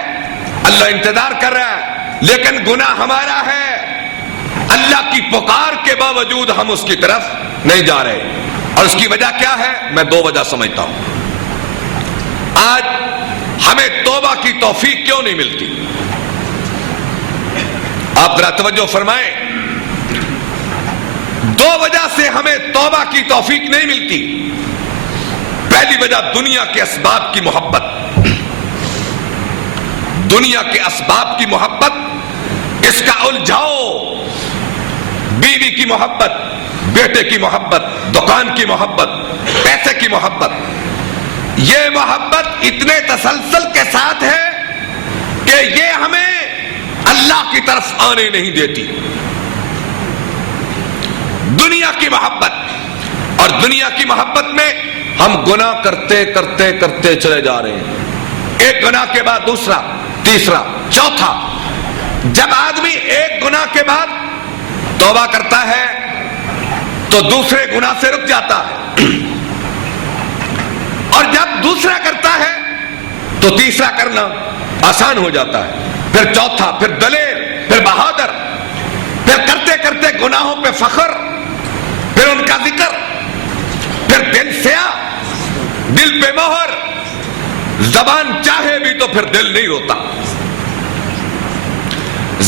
اللہ انتظار کر رہا ہے، لیکن گناہ ہمارا ہے۔ اللہ کی پکار کے باوجود ہم اس کی طرف نہیں جا رہے، اور اس کی وجہ کیا ہے؟ میں دو وجہ سمجھتا ہوں۔ آج ہمیں توبہ کی توفیق کیوں نہیں ملتی؟ آپ ذرا توجہ فرمائیں، دو وجہ سے ہمیں توبہ کی توفیق نہیں ملتی۔ پہلی وجہ دنیا کے اسباب کی محبت، دنیا کے اسباب کی محبت، اس کا الجھاؤ، بیوی کی محبت، بیٹے کی محبت، دکان کی محبت، پیسے کی محبت، یہ محبت اتنے تسلسل کے ساتھ ہے کہ یہ ہمیں اللہ کی طرف آنے نہیں دیتی۔ دنیا کی محبت، اور دنیا کی محبت میں ہم گناہ کرتے کرتے کرتے چلے جا رہے ہیں، ایک گناہ کے بعد دوسرا، تیسرا، چوتھا۔ جب آدمی ایک گناہ کے بعد توبہ کرتا ہے تو دوسرے گناہ سے رک جاتا ہے، اور جب دوسرا کرتا ہے تو تیسرا کرنا آسان ہو جاتا ہے، پھر چوتھا، پھر دلیر، پھر بہادر، پھر کرتے کرتے گناہوں پہ فخر، پھر ان کا ذکر، پھر دل سیاہ، دل پہ مہر، زبان چاہے بھی تو پھر دل نہیں روتا۔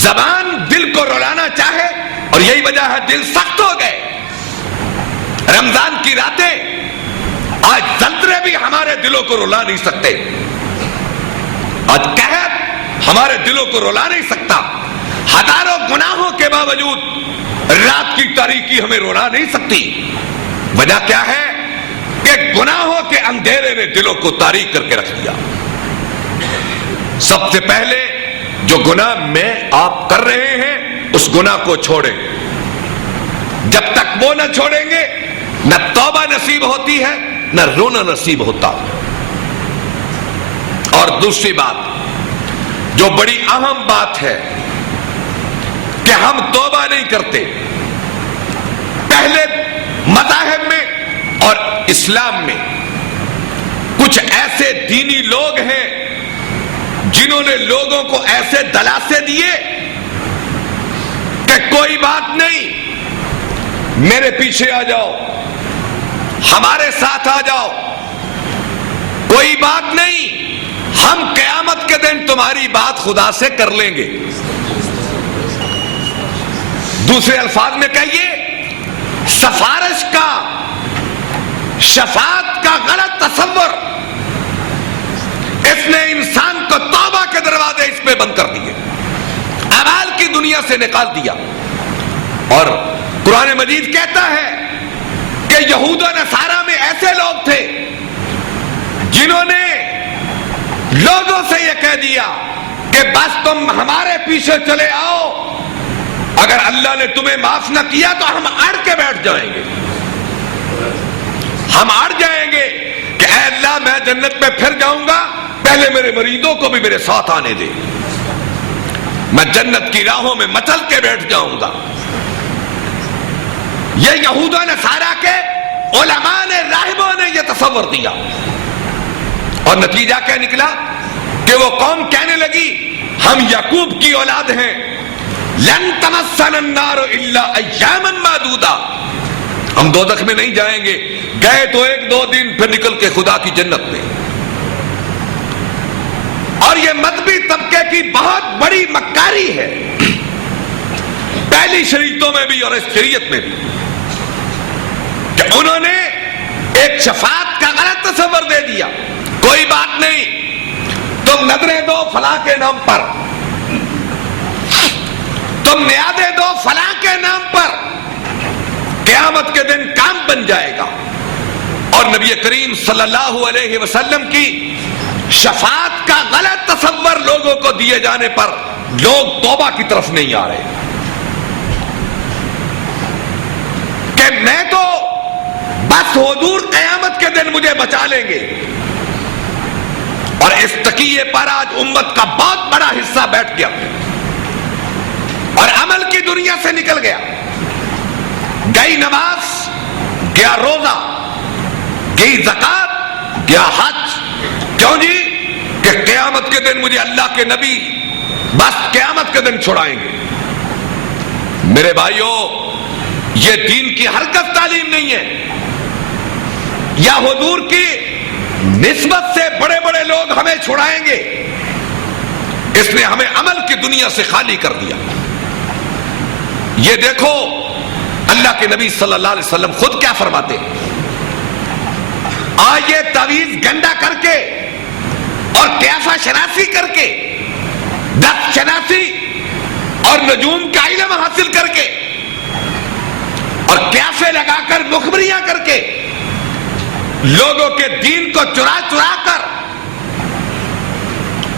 زبان دل کو رولانا چاہے، اور یہی وجہ ہے دل سخت ہو گئے۔ رمضان کی راتیں، آج زلزلے بھی ہمارے دلوں کو رلا نہیں سکتے، آج قحط ہمارے دلوں کو رلا نہیں سکتا، ہزاروں گناہوں کے باوجود رات کی تاریکی ہمیں رلا نہیں سکتی۔ وجہ کیا ہے؟ کہ گناہوں کے اندھیرے نے دلوں کو تاریک کر کے رکھ دیا۔ سب سے پہلے جو گناہ میں آپ کر رہے ہیں، اس گناہ کو چھوڑیں۔ جب تک وہ نہ چھوڑیں گے، نہ توبہ نصیب ہوتی ہے، نہ رونا نصیب ہوتا۔ اور دوسری بات جو بڑی اہم بات ہے کہ ہم توبہ نہیں کرتے۔ پہلے مذاہب میں اور اسلام میں کچھ ایسے دینی لوگ ہیں جنہوں نے لوگوں کو ایسے دلاسے دیے کہ کوئی بات نہیں، میرے پیچھے آ جاؤ، ہمارے ساتھ آ جاؤ، کوئی بات نہیں، ہم قیامت کے دن تمہاری بات خدا سے کر لیں گے۔ دوسرے الفاظ میں کہیے، سفارش کا، شفاعت کا غلط تصور، اس نے انسان کو توبہ کے دروازے اس پہ بند کر دیے، اعمال کی دنیا سے نکال دیا۔ اور قرآن مجید کہتا ہے کہ یہود و نصارہ میں ایسے لوگ تھے جنہوں نے لوگوں سے یہ کہہ دیا کہ بس تم ہمارے پیچھے چلے آؤ، اگر اللہ نے تمہیں معاف نہ کیا تو ہم اڑ کے بیٹھ جائیں گے، ہم اڑ جائیں گے کہ اے اللہ میں جنت میں پھر جاؤں گا، پہلے میرے مریدوں کو بھی میرے ساتھ آنے دے، میں جنت کی راہوں میں مچل کے بیٹھ جاؤں گا۔ یہ یہود و نصارہ کے علماء نے، راہبوں نے یہ تصور دیا، اور نتیجہ کیا نکلا کہ وہ قوم کہنے لگی ہم یعقوب کی اولاد ہیں، لن تمسنا النار الا ایاما معدودہ، ہم دوزخ میں نہیں جائیں گے، گئے تو ایک دو دن، پھر نکل کے خدا کی جنت میں۔ اور یہ مذہبی طبقے کی بہت بڑی مکاری ہے، پہلی شریعتوں میں بھی اور اس شریعت میں بھی، کہ انہوں نے ایک شفاعت کا غلط تصور دے دیا. کوئی بات نہیں، تم نظریں دو فلاں کے نام پر، تم نیازیں دو فلاں کے نام پر، قیامت کے دن کام بن جائے گا. اور نبی کریم صلی اللہ علیہ وسلم کی شفاعت کا غلط تصور لوگوں کو دیے جانے پر لوگ توبہ کی طرف نہیں آ رہے کہ میں تو بس حضور قیامت کے دن مجھے بچا لیں گے. اور اس تقیے پر آج امت کا بہت بڑا حصہ بیٹھ گیا اور عمل کی دنیا سے نکل گیا. گئی نماز، گیا روزہ، گئی زکات، گیا حج. کیوں جی؟ کہ قیامت کے دن مجھے اللہ کے نبی بس قیامت کے دن چھڑائیں گے. میرے بھائیوں، یہ دین کی ہرگز تعلیم نہیں ہے. یا حضور کی نسبت سے بڑے بڑے لوگ ہمیں چھڑائیں گے. اس نے ہمیں عمل کی دنیا سے خالی کر دیا. یہ دیکھو اللہ کے نبی صلی اللہ علیہ وسلم خود کیا فرماتے ہیں. آج یہ تعویذ گنڈا کر کے اور قیافہ شناسی کر کے، دست شناسی اور نجوم کا علم حاصل کر کے اور قیافے لگا کر مخبریاں کر کے لوگوں کے دین کو چرا چرا کر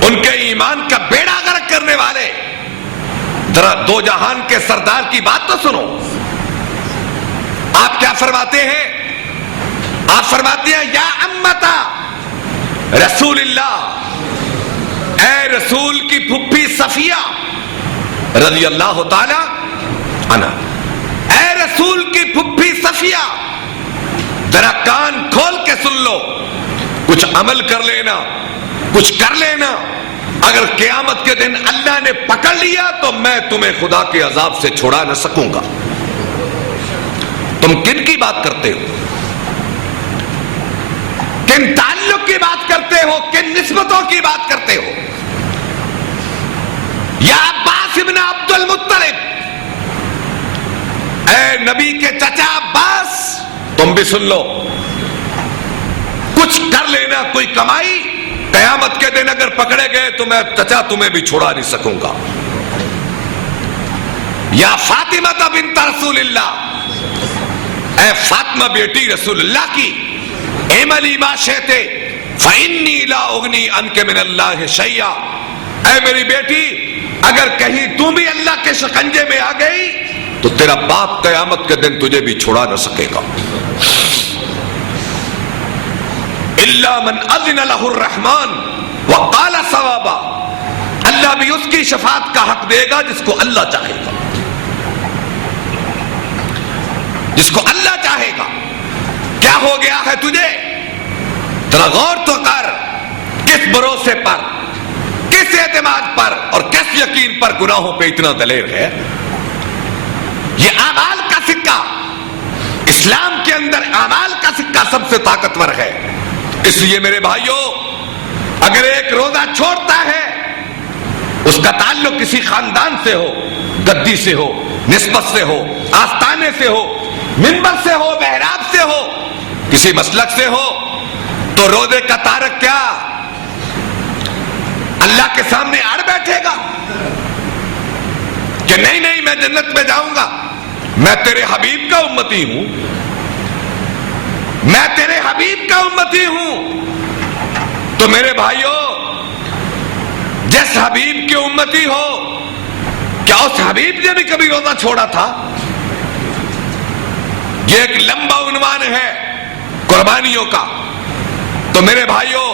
ان کے ایمان کا بیڑا غرق کرنے والے، ذرا دو جہان کے سردار کی بات تو سنو. آپ کیا فرماتے ہیں؟ آپ فرماتے ہیں یا امتا رسول اللہ، اے رسول کی پھپھی صفیہ رضی اللہ تعالی عنہا، اے رسول کی پھپھی صفیہ، ذرا کان کھول کے سن لو، کچھ عمل کر لینا، کچھ کر لینا. اگر قیامت کے دن اللہ نے پکڑ لیا تو میں تمہیں خدا کے عذاب سے چھڑا نہ سکوں گا. تم کن کی بات کرتے ہو؟ کن تعلق کی بات کرتے ہو؟ کن نسبتوں کی بات کرتے ہو؟ یا عباس ابن عبد المطلب، اے نبی کے چچا عباس، تم بھی سن لو، کچھ کر لینا، کوئی کمائی. قیامت کے دن اگر پکڑے گئے تو میں چچا تمہیں بھی چھڑا نہیں سکوں گا. یا فاطمہ بنت رسول اللہ، اے فاطمہ بیٹی رسول اللہ کی، اعملی ما شئت فإنی لا اغنی عنک من اللہ شیئا، اے میری بیٹی اگر کہیں تو بھی اللہ کے شکنجے میں آ گئی تو تیرا باپ قیامت کے دن تجھے بھی چھڑا نہ سکے گا. الا من اذن له الرحمن وقال صوابا، اللہ بھی اس کی شفاعت کا حق دے گا جس کو اللہ چاہے گا، جس کو اللہ چاہے گا. کیا ہو گیا ہے تجھے؟ ذرا غور تو کر، کس بھروسے پر، کس اعتماد پر اور کس یقین پر گناہوں پہ اتنا دلیر ہے؟ یہ اعمال کا سکہ، اسلام کے اندر اعمال کا سکہ سب سے طاقتور ہے. اس لیے میرے بھائیوں، اگر ایک روزہ چھوڑتا ہے، اس کا تعلق کسی خاندان سے ہو، گدی سے ہو، نسبت سے ہو، آستانے سے ہو، منبر سے ہو، محراب سے ہو، کسی مسلک سے ہو، تو روزے کا تارک کیا اللہ کے سامنے اڑ بیٹھے گا کہ نہیں نہیں میں جنت میں جاؤں گا، میں تیرے حبیب کا امتی ہوں، میں تیرے حبیب کا امتی ہوں. تو میرے بھائیوں، جس حبیب کے امتی ہو، کیا اس حبیب نے بھی کبھی روزہ چھوڑا تھا؟ یہ ایک لمبا عنوان ہے قربانیوں کا. تو میرے بھائیوں،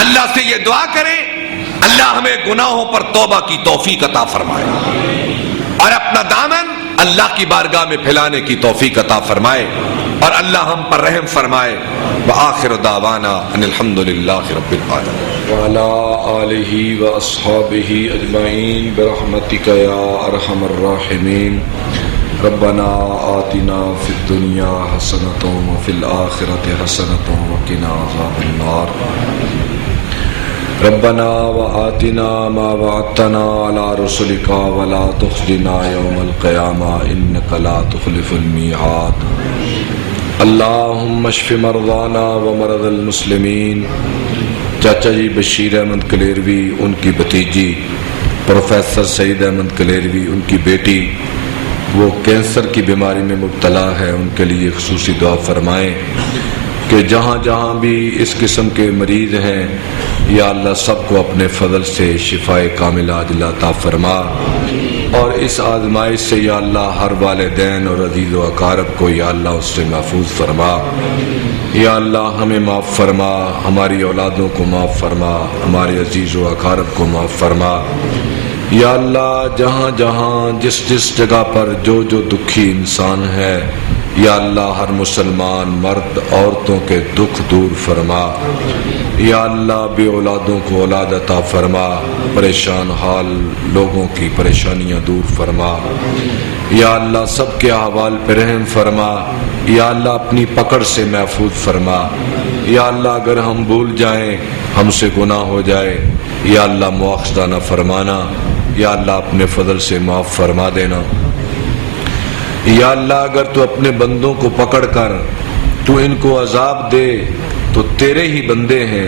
اللہ سے یہ دعا کریں اللہ ہمیں گناہوں پر توبہ کی توفیق عطا فرمائے اور اپنا دامن اللہ کی بارگاہ میں پھیلانے کی توفیق عطا فرمائے اور اللہ ہم پر رحم فرمائے. وآخر دعوانا ان الحمدللہ رب العالمین وعلى آلہ واصحابہ اجمعین برحمتک یا ارحم الراحمین. ربنا آتنا فی الدنیا حسنۃ وفی الآخرۃ حسنۃ وقنا عذاب النار. ربنا وآتنا ما وعدتنا على رسلك ولا تخزنا يوم القيامة إنك لا تخلف الميعاد. اللہم اشف مرضانا و مرض المسلمین۔ چاچا جی بشیر احمد کلیروی، ان کی بھتیجی پروفیسر سعید احمد کلیروی، ان کی بیٹی وہ کینسر کی بیماری میں مبتلا ہے، ان کے لیے خصوصی دعا فرمائیں کہ جہاں جہاں بھی اس قسم کے مریض ہیں یا اللہ سب کو اپنے فضل سے شفائے کاملہ عاجلہ عطا فرما، اور اس آزمائش سے یا اللہ ہر والدین اور عزیز و اقارب کو یا اللہ اس سے محفوظ فرما۔ یا اللہ ہمیں معاف فرما، ہماری اولادوں کو معاف فرما، ہمارے عزیز و اقارب کو معاف فرما۔ یا اللہ جہاں جہاں جس جس جگہ پر جو جو دکھی انسان ہے یا اللہ ہر مسلمان مرد عورتوں کے دکھ دور فرما۔ یا اللہ بے اولادوں کو اولاد عطا فرما، پریشان حال لوگوں کی پریشانیاں دور فرما۔ یا اللہ سب کے احوال پہ رحم فرما۔ یا اللہ اپنی پکڑ سے محفوظ فرما۔ یا اللہ اگر ہم بھول جائیں، ہم سے گناہ ہو جائے، یا اللہ مواخذہ نہ فرمانا، یا اللہ اپنے فضل سے معاف فرما دینا۔ یا اللہ اگر تو اپنے بندوں کو پکڑ کر تو ان کو عذاب دے تو تیرے ہی بندے ہیں،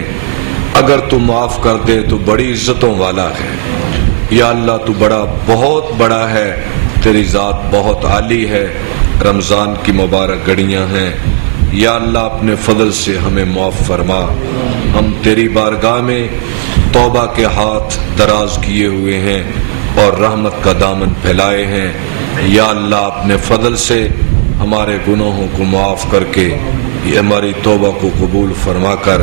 اگر تو معاف کر دے تو بڑی عزتوں والا ہے۔ یا اللہ تو بڑا بہت بڑا ہے، تیری ذات بہت عالی ہے۔ رمضان کی مبارک گھڑیاں ہیں، یا اللہ اپنے فضل سے ہمیں معاف فرما۔ ہم تیری بارگاہ میں توبہ کے ہاتھ دراز کیے ہوئے ہیں اور رحمت کا دامن پھیلائے ہیں۔ یا اللہ اپنے فضل سے ہمارے گناہوں کو معاف کر کے یہ ہماری توبہ کو قبول فرما کر،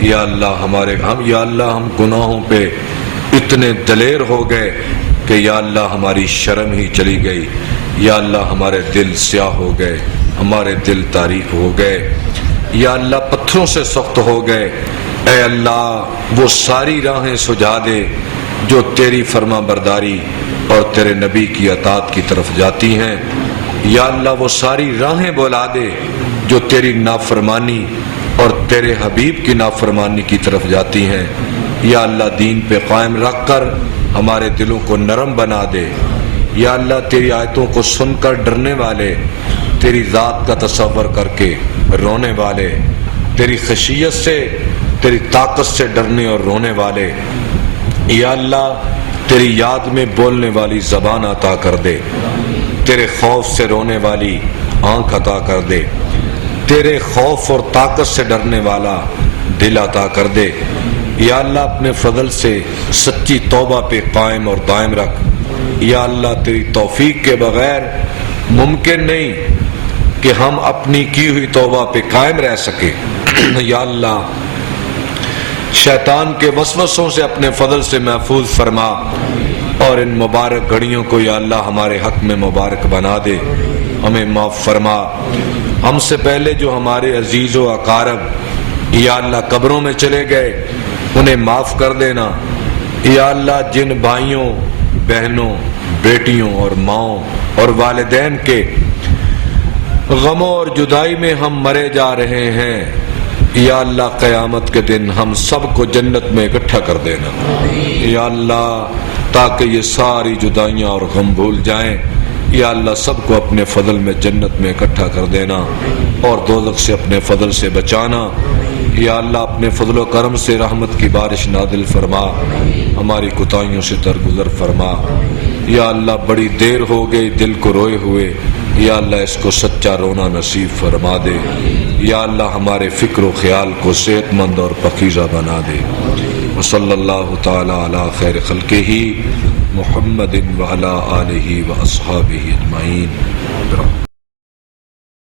یا اللہ ہم گناہوں پہ اتنے دلیر ہو گئے کہ یا اللہ ہماری شرم ہی چلی گئی۔ یا اللہ ہمارے دل سیاہ ہو گئے، ہمارے دل تاریک ہو گئے، یا اللہ پتھروں سے سخت ہو گئے۔ اے اللہ وہ ساری راہیں سجا دے جو تیری فرما برداری اور تیرے نبی کی اطاعت کی طرف جاتی ہیں۔ یا اللہ وہ ساری راہیں بلا دے جو تیری نافرمانی اور تیرے حبیب کی نافرمانی کی طرف جاتی ہیں۔ یا اللہ دین پہ قائم رکھ کر ہمارے دلوں کو نرم بنا دے۔ یا اللہ تیری آیتوں کو سن کر ڈرنے والے، تیری ذات کا تصور کر کے رونے والے، تیری خشیت سے تیری طاقت سے ڈرنے اور رونے والے، یا اللہ تیری یاد میں بولنے والی زبان عطا کر دے، تیرے خوف سے رونے والی آنکھ عطا کر دے، تیرے خوف اور طاقت سے ڈرنے والا دل عطا کر دے۔ یا اللہ اپنے فضل سے سچی توبہ پہ قائم اور دائم رکھ۔ یا اللہ تیری توفیق کے بغیر ممکن نہیں کہ ہم اپنی کی ہوئی توبہ پہ قائم رہ سکے۔ یا اللہ شیطان کے وسوسوں سے اپنے فضل سے محفوظ فرما، اور ان مبارک گھڑیوں کو یا اللہ ہمارے حق میں مبارک بنا دے، ہمیں معاف فرما۔ ہم سے پہلے جو ہمارے عزیز و اقارب یا اللہ قبروں میں چلے گئے انہیں معاف کر دینا۔ یا اللہ جن بھائیوں بہنوں بیٹیوں اور ماؤں اور والدین کے غموں اور جدائی میں ہم مرے جا رہے ہیں، یا اللہ قیامت کے دن ہم سب کو جنت میں اکٹھا کر دینا۔ یا اللہ تاکہ یہ ساری جدائیاں اور غم بھول جائیں، یا اللہ سب کو اپنے فضل میں جنت میں اکٹھا کر دینا اور دوزخ سے اپنے فضل سے بچانا۔ یا اللہ اپنے فضل و کرم سے رحمت کی بارش نازل فرما، ہماری کوتاہیوں سے درگزر فرما۔ یا اللہ بڑی دیر ہو گئی دل کو روئے ہوئے، یا اللہ اس کو سچا رونا نصیب فرما دے۔ یا اللہ ہمارے فکر و خیال کو صحت مند اور پاکیزہ بنا دے۔ وصلی اللہ تعالی علی خیر خلقہ محمد وعلی آلہ واصحابہ اجمعین۔